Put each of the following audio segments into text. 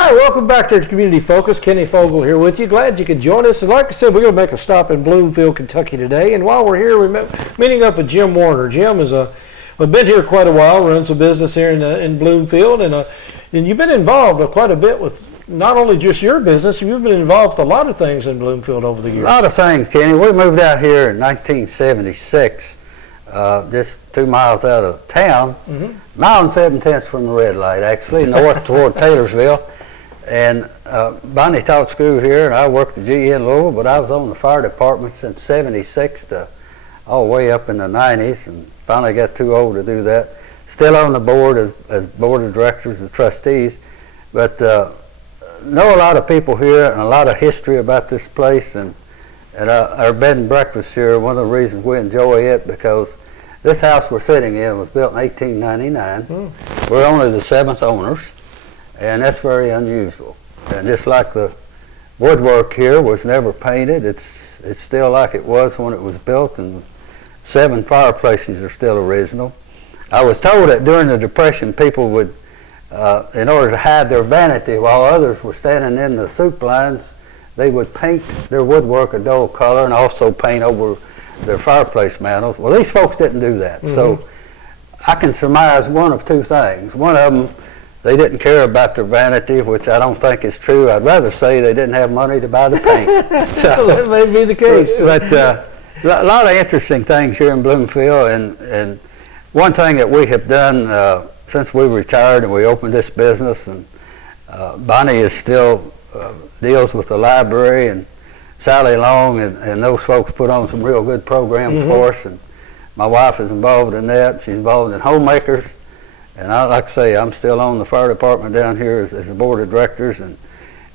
Hi, welcome back to Community Focus. Kenny Fogle here with you. Glad you could join us. And like I said, we're going to make a stop in Bloomfield, Kentucky today. And while we're here, we're meeting up with Jim Warner. Jim is we've been here quite a while, runs a business here in Bloomfield, and you've been involved quite a bit with not only just your business, you've been involved with a lot of things in Bloomfield over the years. A lot of things, Kenny. We moved out here in 1976, just 2 miles out of town, mile and 7/10 from the red light, actually, north toward Taylorsville. And Bonnie taught school here, and I worked at GE in Louisville, but I was on the fire department since 76 to all the way up in the 90s, and finally got too old to do that. Still on the board as board of directors and trustees, but know a lot of people here and a lot of history about this place, and our bed and breakfast here, one of the reasons we enjoy it, because this house we're sitting in was built in 1899. We're only the 7th owners, and that's very unusual. And just like the woodwork here was never painted, it's still like it was when it was built, and 7 fireplaces are still original. I was told that during the Depression, people would, in order to hide their vanity while others were standing in the soup lines, they would paint their woodwork a dull color and also paint over their fireplace mantles. Well, these folks didn't do that. So I can surmise one of two things. One of them, they didn't care about their vanity, which I don't think is true. I'd rather say they didn't have money to buy the paint. So, that may be the case. But a lot of interesting things here in Bloomfield, and one thing that we have done since we retired and we opened this business, and Bonnie is still deals with the library, and Sally Long and those folks put on some real good programs for us, and my wife is involved in that. She's involved in homemakers, and like I say, I'm still on the fire department down here as the board of directors. And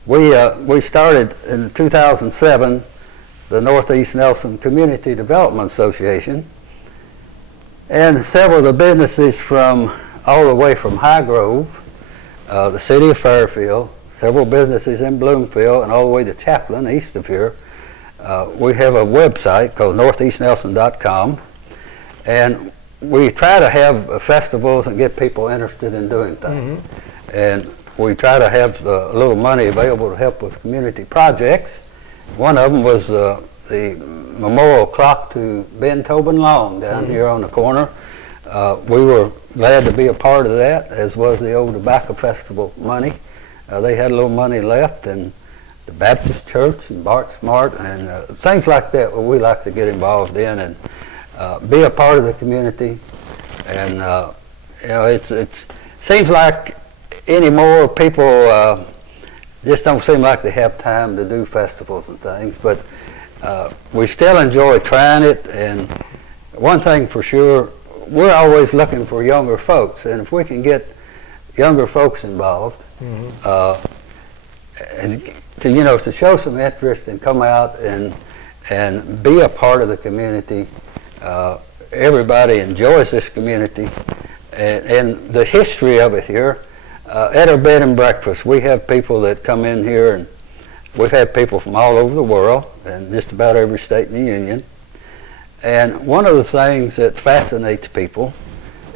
we started in 2007 the Northeast Nelson Community Development Association, and several of the businesses from all the way from High Grove, the city of Fairfield, several businesses in Bloomfield, and all the way to Chaplin, east of here. We have a website called northeastnelson.com, and we try to have festivals and get people interested in doing things. And we try to have a little money available to help with community projects. One of them was the memorial clock to Ben Tobin Long down here on the corner. We were glad to be a part of that, as was the old tobacco festival money. They had a little money left, and the Baptist Church and Bart Smart and things like that we like to get involved in and be a part of the community. And you know, it seems like anymore people just don't seem like they have time to do festivals and things, but we still enjoy trying it. And one thing for sure, we're always looking for younger folks, and if we can get younger folks involved, and to show some interest and come out and be a part of the community. Everybody enjoys this community, and the history of it here. At our bed and breakfast, we have people that come in here, and we've had people from all over the world and just about every state in the union. And one of the things that fascinates people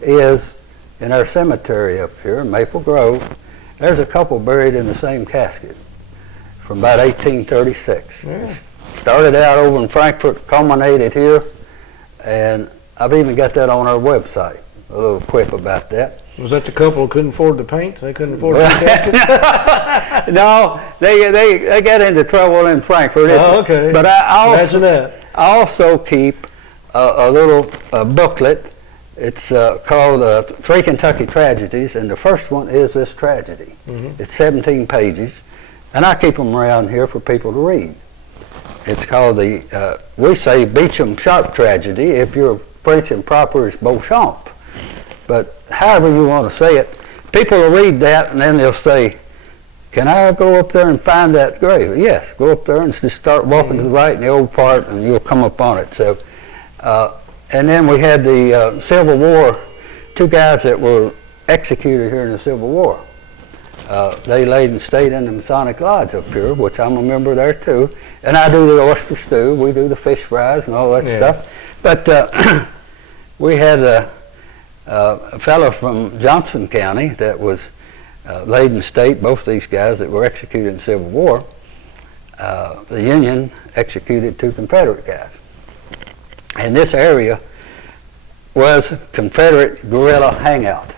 is in our cemetery up here in Maple Grove, there's a couple buried in the same casket from about 1836. Yeah. Started out over in Frankfort, culminated here, and I've even got that on our website, a little quip about that. Was that the couple who couldn't afford the paint? They couldn't afford the paint? No, they got into trouble in Frankfurt. Oh, okay. But Imagine that. I also keep a little booklet. It's called 3 Kentucky Tragedies, and the first one is this tragedy. It's 17 pages, and I keep them around here for people to read. It's called we say Beecham Sharp tragedy. If you're French and proper, it's Beauchamp. But however you want to say it, people will read that, and then they'll say, can I go up there and find that grave? Yes, go up there and just start walking to the right in the old part, and you'll come upon it. So, and then we had the Civil War, 2 guys that were executed here in the Civil War. They laid and stayed in the Masonic Lodge up here, which I'm a member there too. And I do the oyster stew, we do the fish fries and all that stuff. But we had a fellow from Johnson County that was laid in state, both these guys that were executed in the Civil War, the Union executed 2 Confederate guys. And this area was Confederate guerrilla hangout.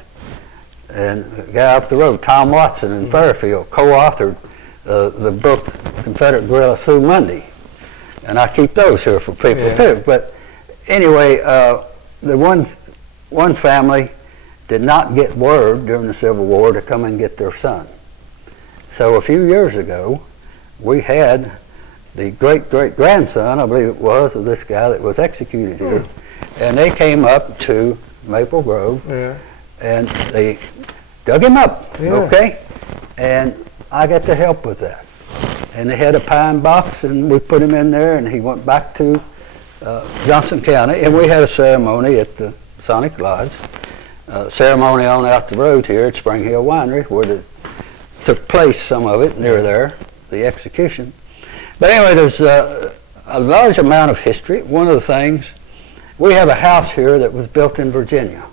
And the guy up the road, Tom Watson in Fairfield, co-authored the book Confederate Guerrilla Sue Monday. And I keep those here for people too. But anyway, the one family did not get word during the Civil War to come and get their son. So a few years ago, we had the great-great-grandson, I believe it was, of this guy that was executed here. And they came up to Maple Grove, and they dug him up, okay? And I got to help with that. And they had a pine box, and we put him in there, and he went back to Johnson County, and we had a ceremony at the Sonic Lodge. Ceremony on out the road here at Spring Hill Winery, where it took place, some of it near there, the execution. But anyway, there's a large amount of history. One of the things, we have a house here that was built in Virginia.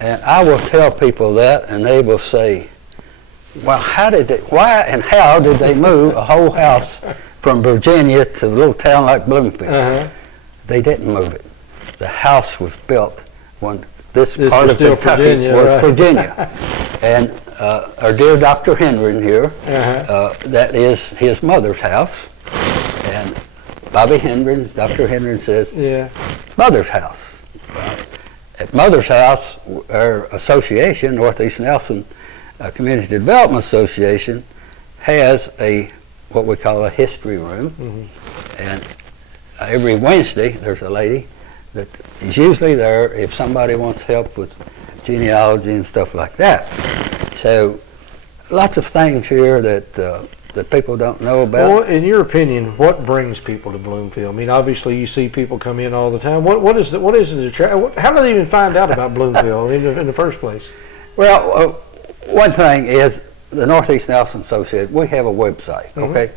And I will tell people that, and they will say, well, why and how did they move a whole house from Virginia to a little town like Bloomfield? They didn't move it. The house was built when this part of Kentucky was Virginia. And our dear Dr. Hendren here, that is his mother's house. And Bobby Hendren, Dr. Hendren says, mother's house. At mother's house, our association, Northeast Nelson Community Development Association, has what we call a history room. And every Wednesday, there's a lady that is usually there if somebody wants help with genealogy and stuff like that. So lots of things here that people don't know about. Well, in your opinion, what brings people to Bloomfield? I mean, obviously you see people come in all the time. What is it? How do they even find out about Bloomfield in the first place? Well, one thing is the Northeast Nelson Association. We have a website. Okay,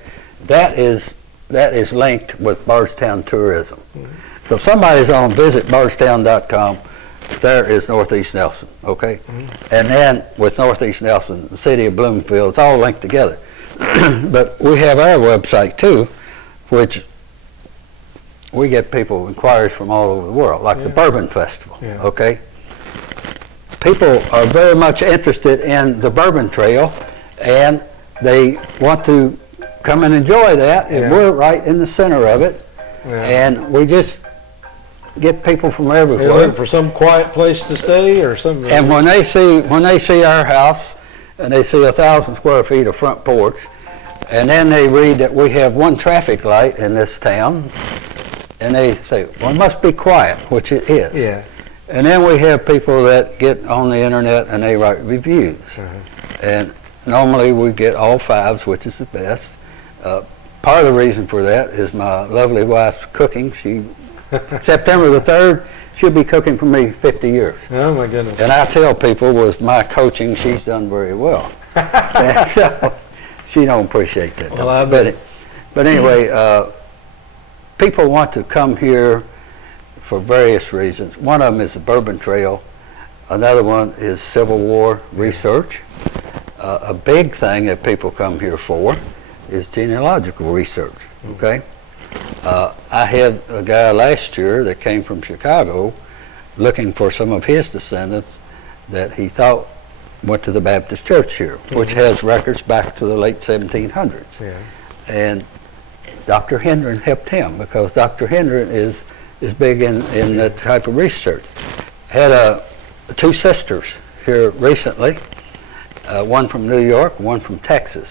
that is linked with Bardstown Tourism. So if somebody's on visitbardstown.com, there is Northeast Nelson, okay? And then with Northeast Nelson, the city of Bloomfield, it's all linked together. But we have our website too, which we get people, inquiries from all over the world, like the Bourbon Festival, okay? People are very much interested in the Bourbon Trail, and they want to come and enjoy that, and we're right in the center of it, and we just get people from everywhere. They're looking for some quiet place to stay or something. And when they see our house, and they see 1,000 square feet of front porch, and then they read that we have 1 traffic light in this town, and they say, well, it must be quiet, which it is. Yeah. And then we have people that get on the internet and they write reviews. And normally we get all 5s, which is the best. Part of the reason for that is my lovely wife's cooking. She September the 3rd, she'll be cooking for me 50 years. Oh my goodness. And I tell people with my coaching, she's done very well. And so she don't appreciate that. Well, I bet. But anyway, people want to come here for various reasons. One of them is the Bourbon Trail. Another one is Civil War research. A big thing that people come here for is genealogical research, okay? I had a guy last year that came from Chicago looking for some of his descendants that he thought went to the Baptist church here, which has records back to the late 1700s. And Dr. Hendren helped him because Dr. Hendren is big in that type of research. Had 2 sisters here recently, one from New York, one from Texas.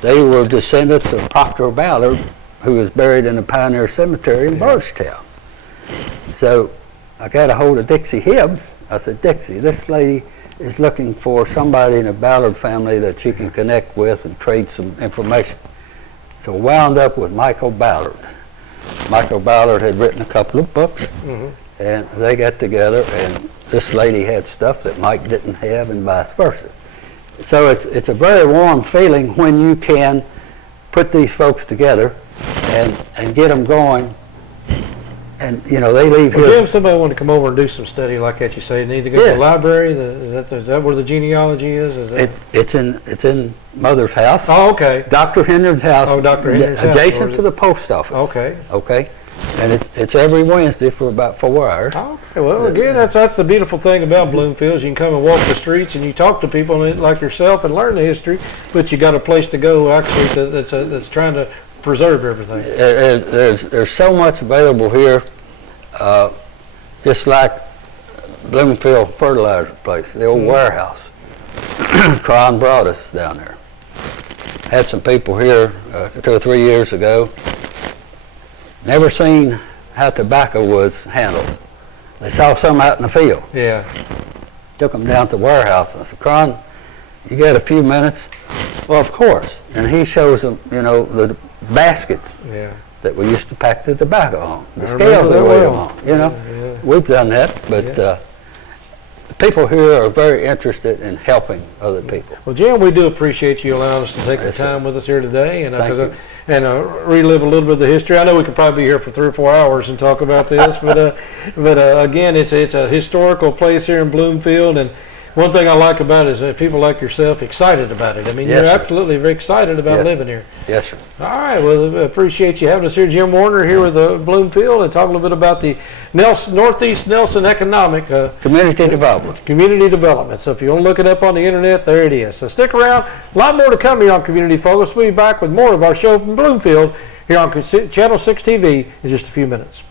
They were descendants of Proctor Ballard, who was buried in the Pioneer Cemetery in Bardstown. So I got a hold of Dixie Hibbs. I said, Dixie, this lady is looking for somebody in the Ballard family that she can connect with and trade some information. So wound up with Michael Ballard. Michael Ballard had written a couple of books, and they got together, and this lady had stuff that Mike didn't have, and vice versa. So it's a very warm feeling when you can put these folks together and get them going And, you know, they leave Well, here. Jim, if somebody wanted to come over and do some study like that, you say, they need to go to Yes. the library? Is that where the genealogy is? Is that? It's in Mother's house. Oh, okay. Dr. Henry's house. Oh, Dr. Henry's house, or Adjacent is to it? the post office. Okay. Okay. And it's every Wednesday for about 4 hours. Okay. Well, again, that's the beautiful thing about Bloomfield. Is you can come and walk the streets and you talk to people like yourself and learn the history, but you got a place to go actually that's trying to preserve everything. There's so much available here, just like Bloomfield fertilizer place, the old warehouse. Crown brought us down there. Had some people here 2 or 3 years ago. Never seen how tobacco was handled. They saw some out in the field. Yeah. Took them down to the warehouse. I said, Cron, you got a few minutes? Well, of course. And he shows them, you know, the baskets Yeah. that we used to pack the tobacco on, the I scales remember that that we well. on. You know, Yeah. we've done that, but Yeah. the people here are very interested in helping other people. Well, Jim, we do appreciate you allowing us to take the Yes, sir. time with us here today and Thank you. relive a little bit of the history. I know we could probably be here for 3 or 4 hours and talk about this, but again, it's a historical place here in Bloomfield, and one thing I like about it is that people like yourself excited about it. I mean, Yes, you're sir. absolutely very excited about Yes. living here. Yes, sir. All right, well, I appreciate you having us here, Jim Warner, here with Bloomfield, and talk a little bit about the Northeast Nelson Economic Community development. Community Development. So if you want to look it up on the internet, there it is. So stick around. A lot more to come here on Community Focus. We'll be back with more of our show from Bloomfield here on Channel 6 TV in just a few minutes.